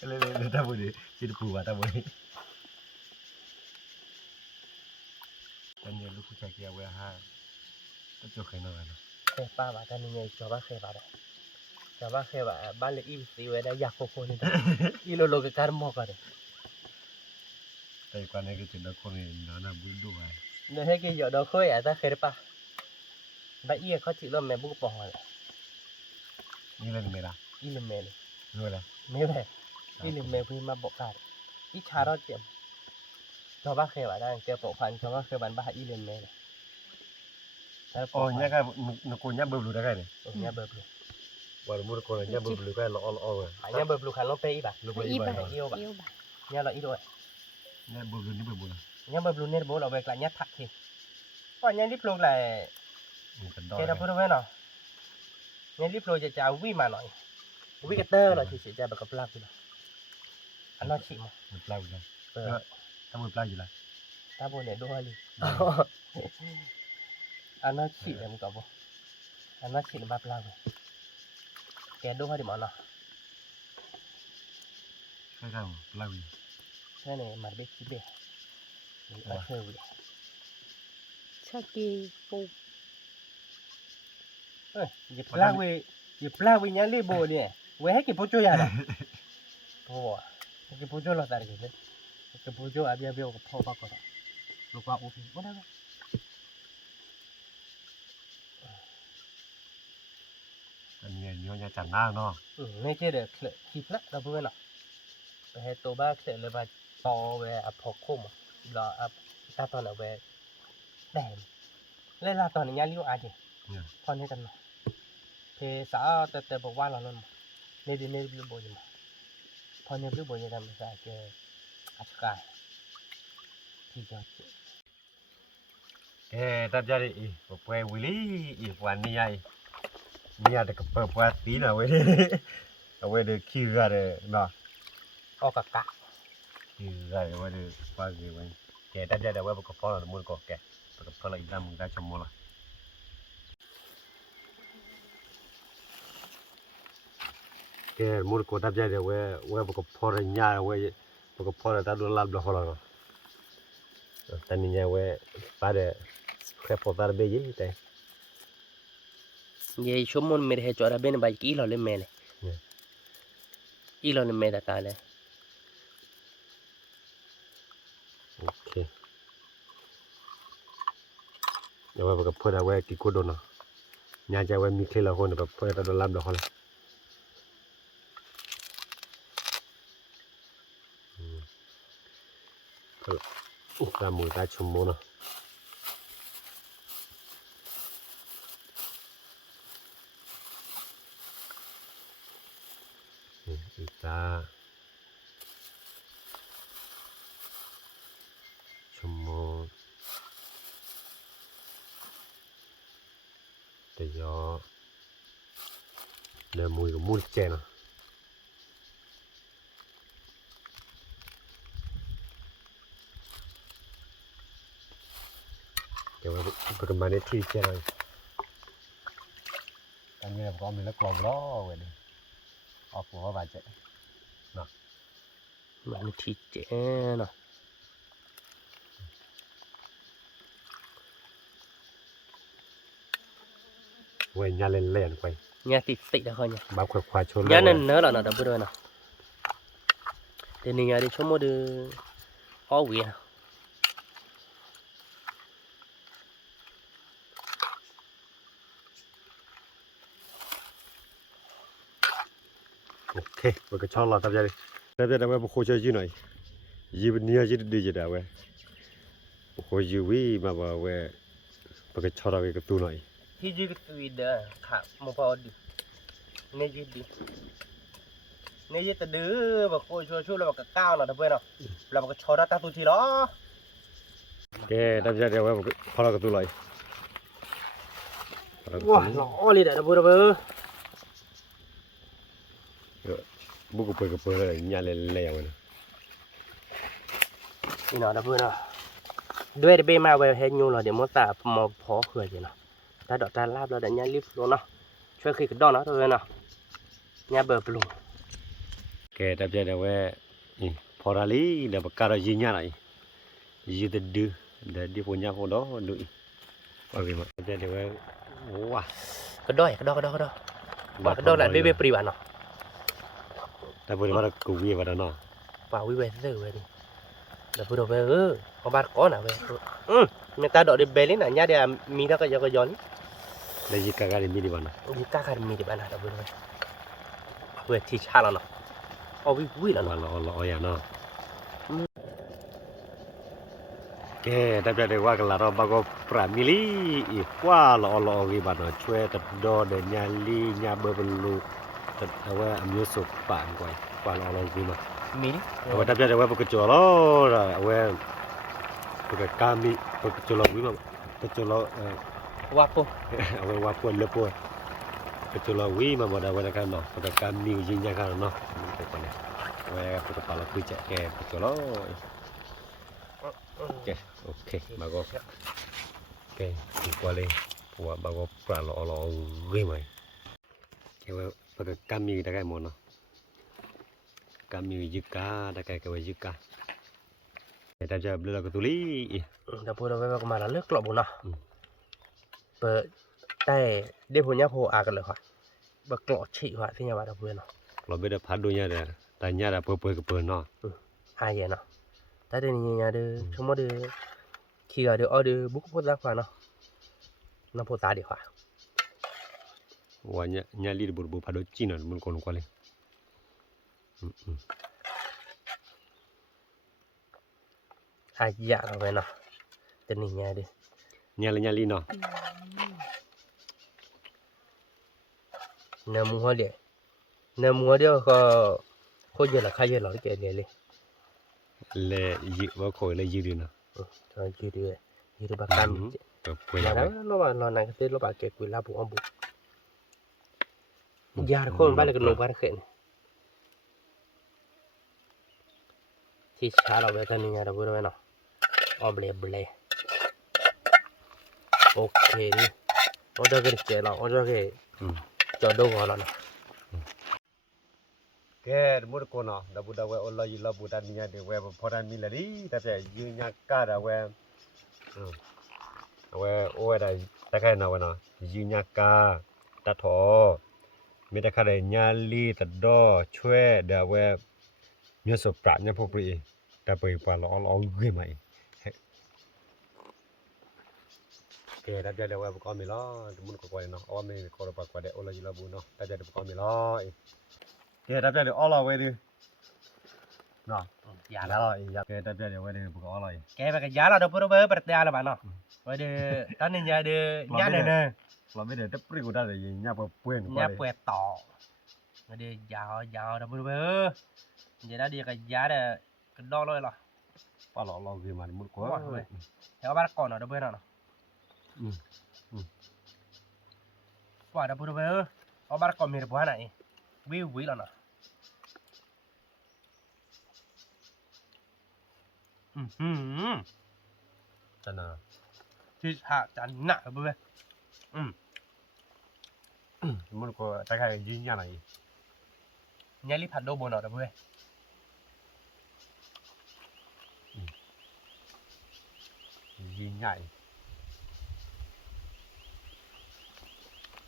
lên ta bữa đi chỉ được phù vào ta bữa đi anh nhớ lúc chạy kia về ha ta chụp cái nào này Ê, ba bà ta nên cho bác khê bà đây. Cho bác khê bà, ba lấy im tí về đây giặc cô cô nên ta. Ý lô lô cái card mò cả đấy. tại quan này cái chuyện đó con này nó là bún đùa Nếu hết cái giờ đó khơi à ta khê đấy ba. Bà ý khó chịu lắm mẹ bố bỏ hỏi lại. như là mày là Ý là mẹ này. người là Mẹ về. Ý là mẹ vui mà bỏ cả đấy. Ý chả đó chịu. Cho bác khê bà đang kêu bộ phận cho bác khê bán bà ý là mẹ này. nhá cái nó còn nhá bự lùi cái này Nhá bợp luôn. và mua con này nhá bự lùi cái lọ rồi Nhá bợp luôn khá lô pê bà. lúc Y ấy bà. Yêu bà. Yêu bà. Nhá là ý rồi. nhá bự lùi như bự là Nhá bợp luôn nên bố là về lại nhá thắt thì. Còn nhá lip luôn là cái đó bữa đâu nào. Nhá lip luônจะ เอาวิ่งมาหน่อย วิ่งกระเตอร์เราchỉจะแบบกับลากอยู่อันนั้นฉีกมา một plau rồi เออ ta một plau gì là ถ้าบนเนี่ยด้วยเลยอันนั้นฉีกมันก็บ่อันนั้นฉีกแบบลากเลยแกด้วยดิหมอเนาะ cái nào plau gì ใช่เนี่ยมาเบกคิเบะนี่ก็เชื่อเลย ชากีปู เอ้ยหยิบลากไปnhá li boเนี่ยเว้ยให้กินโปโจยาน่ะโอ้กินโปโจเราตายกินเลยกินโปโจอาเบียเบียก็พอปากก็ลูกว่าโอเคบ่ได้ anh nhớ nhá chả na nó ไม่ใช่เด็กเลยคิดละเราพูดว่าไปให้ตัวบ้าเสร็จเลยว่าต่อเวอพอคุ้มรอตาตอนเอาเวแดงเล่นลาตอนนี้ยาลิ้วอาเจพอนี้กันมาเพสาวแต่บอกว่าเรานั่นเนี่ยดีเนี่ยบิ้วโบยมาพอเนี่ยบิ้วโบยทำไม่ได้แกอัดกายที่จะ cái ta ra đi một que Willy quan ni ai nia được cái bờ tí nào vậy ở đây được khi ra được nó ออกกะกะ khi ra được vậy được qua gì vậy cái ta ra được vậy bọc phao là muốn có cái bọc phao là ít làm ra trong mồi là cái muốn có ta ra được vậy bọc phao là nhà vậy bọc phao là ta luôn làm được hoa rồi ta ni nhà vậy phải được แค่พอตาเบยี่แต่ ये शोमन मेरे है चोरा Ben by की लले मेले ई लले मेदा ताले โอเคเดี๋ยวว่าก็พูดเอาไว้กี่กูโดนเนาะญาจะไว้มีเคล็ดละคนแบบพูดตอนรับดอกเขาเลยก็ตามมือตาชมโมเนาะอีตาชมโมแต่ยอเนื้อมือกับมือเจนะเดี๋ยวประมาณนี้ที่เจนะตอนนี้เราก็มีแล้วกรอบล้อเว้ยออกหัวบาดเจ็บ มันที่เจเนาะ เว้ยญาเล่นเล่นไป nhà thì xị đã thôi nhỉ บาควายชน nhà nên nỡ là nó đã bữa rồi nào thì nhà đi số một đứa ó quỷ nào โอเคมันก็ชอบเราทำใจดิแต่แต่ว่าบุคคลจะยืนหน่อยยืนเนี่ยยืนดีจะได้เว้ยบุคคลยืนวิ่งมาว่าเว้ยมันก็ชอบเราไปกับตัวหน่อย thì chỉ cái tùy đó khá một bao đi nghe gì đi nghe gì ta đứa mà khôi chua là cái cao là được bên nào là một cái chó đã ta tụi thì đó แกทำใจเดี๋ยวเว้ยพอเรากับตัวหน่อย wow nó đi đã bữa đó bữa บุกไปกับเพื่อนเลยญาเล่นเล่นเว้ย thì nó đã bữa nào đuôi để bên mà về hết nhu là để muốn ta mò phó khởi gì nào ta đọt ta láp là đã nhà lip luôn nào chơi khi cái đó nó thôi nào nhà bờ luôn แกทำใจเดี๋ยวเว้ยพอเราลีเดี๋ยวการยืนญาหน่อยยืนเดือเดี๋ยวดีพวกญาพวกđóดูอีกว่าไงมั้งทำใจเดี๋ยวเว้ยว้า cái đó là bê bê pri bạn nào แต่พอดีว่าเรากูวิ่งมาแล้วเนาะ vào quý về thế rồi đi là vừa đầu về có ba có nào về người ta đợi đi về lên là nhà đi mi đó cái gió ได้ยินกันกันมีดีบ้างนะ đi cá cái mi đi bạn nào vừa về vừa thì cha là nó ô vui là ว่า nó เราอย่างเนาะแกแต่จะได้ว่ากันละเราบางก็ปรามิลีอีกว่าเรากี่บ้านเนาะช่วยตัดดอเดินยาลียาเบอร์บลูตัดเอาไว้อเมริสุป่านกว่าเรากี่มา mi เอาไว้แต่จะได้ว่าปกติเราเอาไว้ปกติการมีปกติเรากี่มาปกติเราqua po เอาไว้ว่าพวกเลือพวกปกติเรากี่มาหมดเอาไว้แล้วกันเนาะปกติการมียิงยากันเนาะนี่เป็นคนเนี่ยเอาไว้ปกติเราคุยจะแกปกติเรา ok bà có ok đi qua đây của bà có pra lọ ghê mày cái bà cái cami đã cái món nó cami dư cá đã cái dư cá để ta cho bữa là cái túi là vừa đầu về mà là nước lọ bùn nào bờ tay đêm hôm nhá hồ à cái lửa hỏa bờ lọ trị hỏa thì nhà bạn đầu vừa nào lọ bây giờ phá đôi nha để tại nhà đã bơi cái bơi nó ai vậy nào tại đây nhà đưa chúng nó đưa khi là đưa ở đưa bút bút ra khoa nó phô tá đi khoa và nhà đi bơi phá đôi chi nó muốn còn qua lên ai dạ rồi vậy nào tên này nhà đi nhà là nhà đi nó nè mua đi có khôi giờ là khai giờ là cái gì đi lệ dự vào khỏi lệ dự đi nó rồi chưa đi bác cam nhà đó nó mà nó này cái nó bảo kẹt quỳ la bụng ông bụng giờ nó không phải là cái nồi bát khẹn thì chả đâu về thân nhà đâu vừa đâu nào ble ok đi ở đây cái chè nào ở đây cái cho đâu vào nó cái mỗi con nào đã bùa đào ở lại là bùa đào nhà để về phò đàn mi là đi, tại vì như nhà cá đã về, โอ้ยได้ตะไคร่นะวะเนาะยีญากาตะถอมีตะไคร่ญาลีตะดอช่วยเดาเวมีสปราญญาพอปรีตะไปปาลอเกไหมเกตะเดาเวบก็มีล้อมุนก็กว่าเนาะมีก็รปากว่าเดโอลาจิลาบูเนาะตะเดก็มีล้อเกตะเดออลาเวดิเนาะ อย่า แล้วอย่าเกตะเดเวดิบุกอลอย แกไปกับยาเราเดี๋ยวพูดไปเปิดยาแล้วบ้านเนาะไปเดี๋ยวตอนนี้ยาเดี๋ยวยาเนี่ย เราไม่ได้ตะปรีกูได้เลยญาปเปื้อน ยาเปิดต่อไปเดี๋ยวยาวเดี๋ยวพูดไปเดี๋ยวเดี๋ยวกับยาเดี๋ยวกันดองเลยหรอ ปาลอเกมันมุนก็ เดี๋ยวบ้านก่อนเนาะเดี๋ยวเพื่อนเนาะว่าเดี๋ยวพูดไปเอาบ้านก่อนมีอะไรบ้างไหนวิแล้วเนาะจันนะ ที่หาจันหนักเว้ย มันก็ตะไคร่ยีญาไหน เนี่ยรีบผัดโดบนเนาะเว้ยยีใหญ่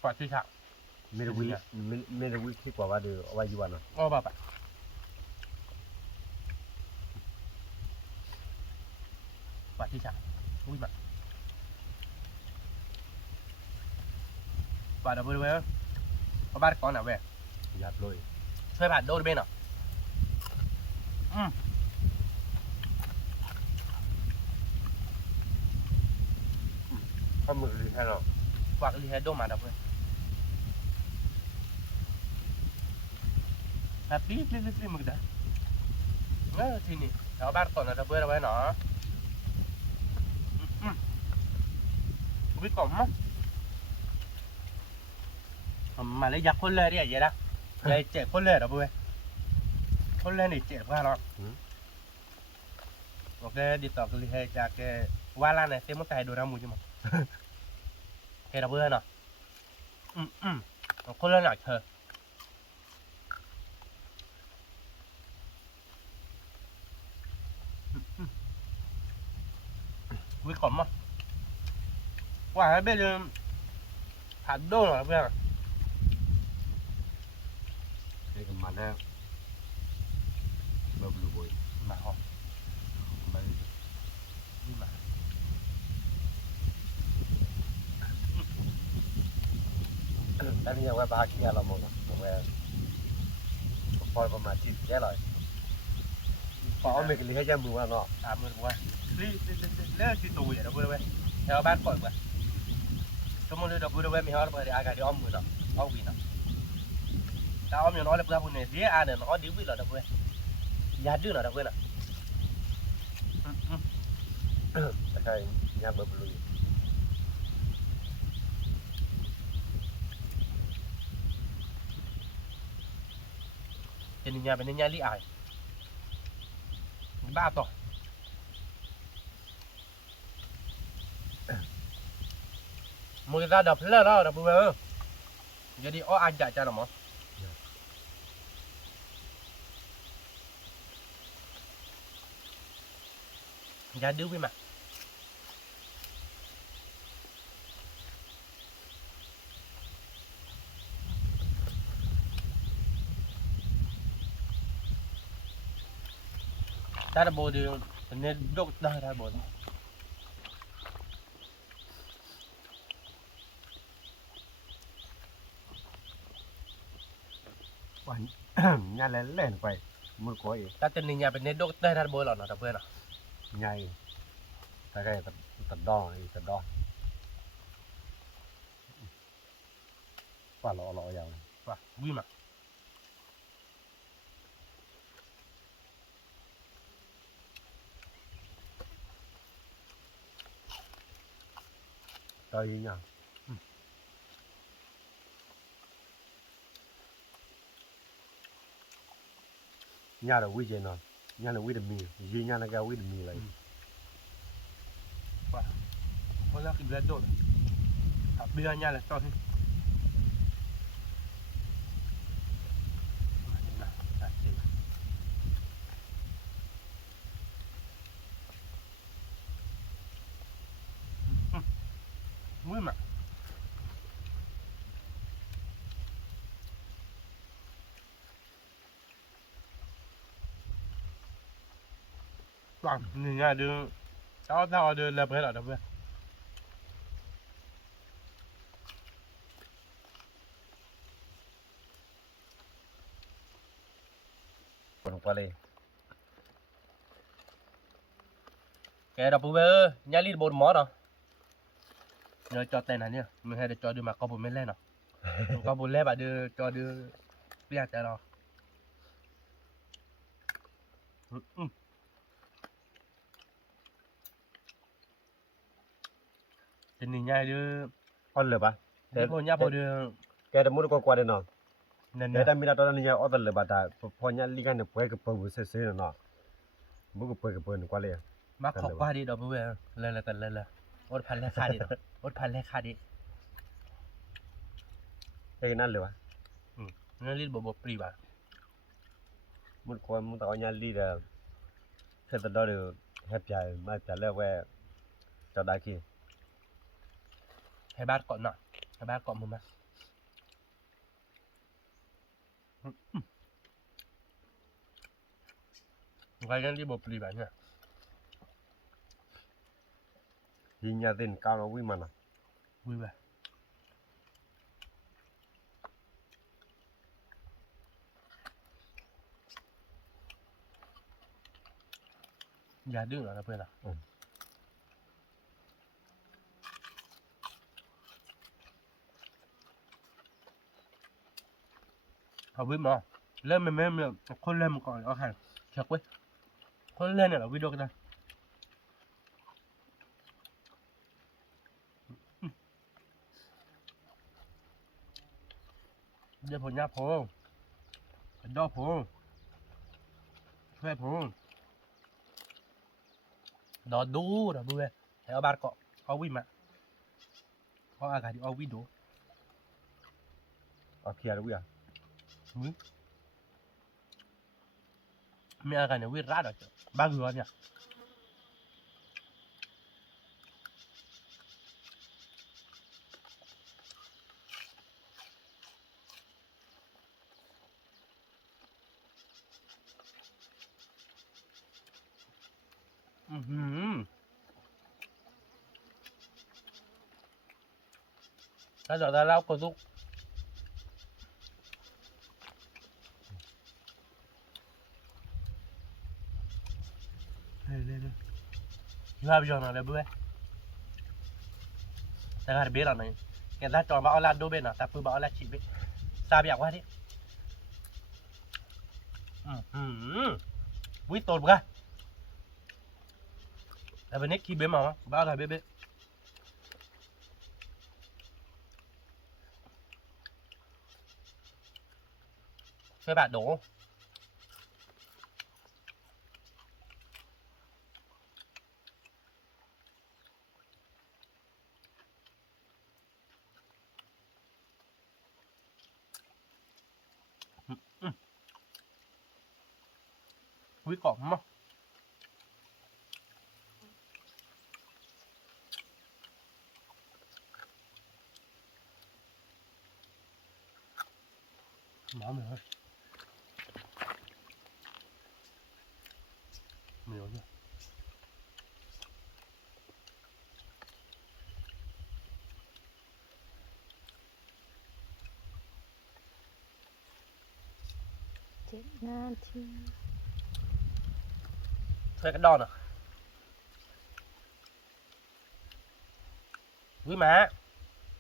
กว่าที่ฉาก ไม่ได้วิที่กว่าว่าเดือเอาไว้อยู่วันน่ะ อ๋อป่ะกว่าที่ฉากอุ้ยแบบกว่าเดี๋ยวเว้ยเอาบ้านก่อนนะเว้ย หยาบเลย ช่วยผัดโดด้วยเนาะข้ามือแค่เรา กว่ารีเฮดโดมาเดี๋ยวเว้ยแต่ปี๊ดมึงเด้อทีนี้เอาบ้านก่อนนะเดี๋ยวเว้ยเอาไว้เนาะวิก่อนมั้งมาเลยอยากคนเลยดิไอ้ยัยนะเลยเจ็บคนเลยเดี๋ยวเว้ยคนเลยนี่เจ็บว่าเนาะโอเคดิต่อกันเลยจากแกว่าร้านไหนเต็มมันตายโดนน้ำมูใช่ไหมเฮ้ยเราเบื่อเนาะคนละหนักเธอวิก่อนมั้งว่าให้เบลผัดโดนเหรอเพื่อน ไอ้กันมาแล้วแบบลูบอย มาหอ ไป นี่มา แล้วนี่ยังว่าบากี้อะไรมั้งเนาะว่าพอประมาณที่แย่เลยพอเอาเมกลี่ให้ยามือว่าเนาะ ตามมือว่าเลิกที่ตัวอย่าเราเบื่อเว้ยเดี๋ยวบ้านก่อนเว้ยชั่วโมงเดียวเราเบื่อเว้ยมีอะไรเบื่อเดี๋ยวอากาศเดี๋ยวอ้อมมือเนาะเอาวินเนาะถ้าอ้อมอย่างน้อยเราเบื่อพวกนี้เสียเนี่ยน้อยดิ้ววินเราเดี๋ยวเว้ยยาดื้อเนาะเดี๋ยวเว้ยเนาะ ตะไคร่ญาแบบลู จะนิยามเป็นนิยามลิอายบ้าต่อมือตาดับเลิศแล้วดับเบื่อjadi oh ajak cara mah jadi wih mah ta đã bồi được nên đốt đây ra bồi วันญาเล่นไปมือก้อย ta tên này nhà bên nên đốt đây ra bồi lọ nó đập bơi nào ใหญ่ตะไคร่ตัดดออีตัดดอว่าเราอย่าง wow wih mah ตายยังญาเราวิจัยเนาะญาเราวิดมียีญาเราก็วิดมีเลย có ra cái bên đốt bây giờ nhà là cho thế vui mà nhìn ra đưa đó tao đưa lên cái là đâu vậy còn qua đây kẻ đọc bơ nhà lít bột mỏ đâu nhớ cho tên này nhá mình hay để cho đưa mà có bột mới lên nào có bột lên bà đưa cho đưa biết cái đó thì nhìn nhai đưa con lửa ba để bột nhá bột đưa cái đó muốn qua đây nào nên cái đó mình đã nói là ở lửa ba ta phò nhà lý cái này quay cái bầu sơ sơ nó muốn cái bầu qua đây mắc học qua đi đâu bơ lên là tận lên là ốtพัน lên khai đi đâu ốtพัน lên khai đi cái này lửa nó lít bột bì bà muốn qua muốn tao nhà lý là cái đó được hẹp dài mà trả lời về cho đại kia hai bát cọn nọ hai bát cọn một mà cái này đi bột bì bà nha thì nhà tên cao nó vui mà nè vui bà nhà đương là bên nào họ biết mà lên mình khôn lên một còn ở hàng chật quá khôn lên này là video cái này giờ phun nháp phun đo phun thuê phun đó đủ rồi bữa theo ba cọ có quý mà có ai cả đi ao quý đủ ở kia đâu vậy mẹ cái này quý rát rồi ba người nhỉ ta giờ ta lau cầu dụng lên là bây giờ nào để bữa ta phải biết là này cái ta chọn bảo là đôi bên nào ta cứ bảo là chỉ biết xa bẹo quá đi quý tồn ra là bên này khi bên mà bao là bên các bạn đổ quý cỏ mà máu mày ơi nhiều nhá thuê cái đòn à quý má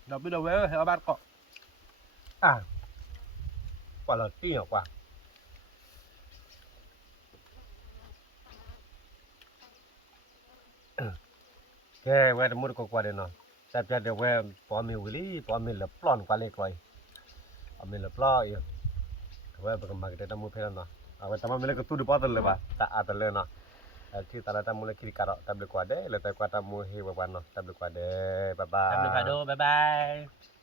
đâu biết đâu với theo bát cọ à quả là tí nhỏ quả cái quay được mua qua đây nó tại vì được quay bỏ mình là plon qua đây coi mình là plon yêu quay bagaimana mà cái đó mua phải nó quay tama mình cái tu đi bắt lên ba tak ada lên nó thì ta đã mua kiri caro tablet qua đây là tại qua ta mua hewa nó tablet qua đây bye bye bye bye